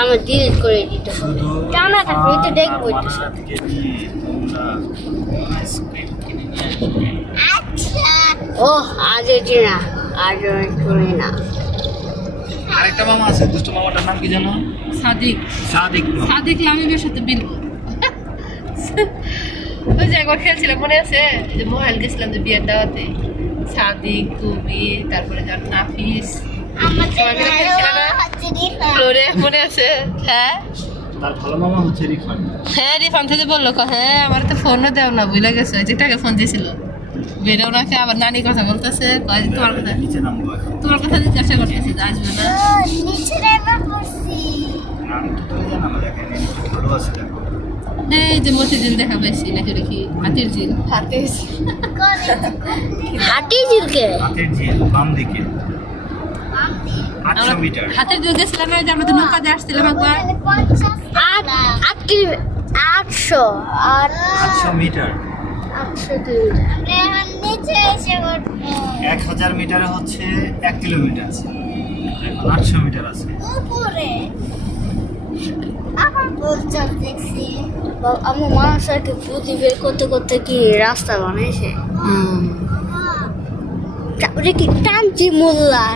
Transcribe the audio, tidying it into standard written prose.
আমার ডিলিট করে দিতে হবে। টানাটা হইতে দেখবো একটু। ও আর্জেন্টিনা, আর্জেন্টিনা। আরেকটা মামা আছে, দুষ্ট মামাটার নাম কি জানো? সাদিক। সাদিক। সাদিক লামিবের সাথে বিলবো। ওই যে একবার খেলছিলাম মনে আছে, যে মোহাইল গেছিলাম যে বিয়ের দাওয়াতে, সাদিক, তুমি, তারপরে যার নাফিস, সবাই মিলে খেলছিলাম না? ফ্লোরে মনে আছে? হ্যাঁ তার ভালো মামা হচ্ছে রিফান। হ্যাঁ, রিফান থেকে বললো হ্যাঁ আমার তো ফোনও দেও না, ভুলে গেছো। যেটাকে ফোন দিয়েছিল বেরো নাকি, আবার নানি কথা বলতেছে, তোমার কথা, নিচে নামবো এখন। তোমার কথা জিজ্ঞাসা করতেছে যে আসবে না। নাম তো তোরে জানাবো, দেখেন ভালো আছে দেখো। এই যে মতিঝিল দেখা পাইছি নাকি, দেখি হাতির ঝিল। হাতির ঝিলকে হাতের ঝিল বাম দিকে 800 মিটার। হাতের ঝিল গেছিলাম না, যে আমরা তো নৌকা দিয়ে আসছিলাম একবার। 800 মিটার। 1000 মিটারে হচ্ছে 1 কিলোমিটার, এখন 800 মিটার আছে। আমার মানুষ আর কি বুদ্ধি বের করতে করতে কি রাস্তা বানাইছে। তারপরে কি টালি মোল্লা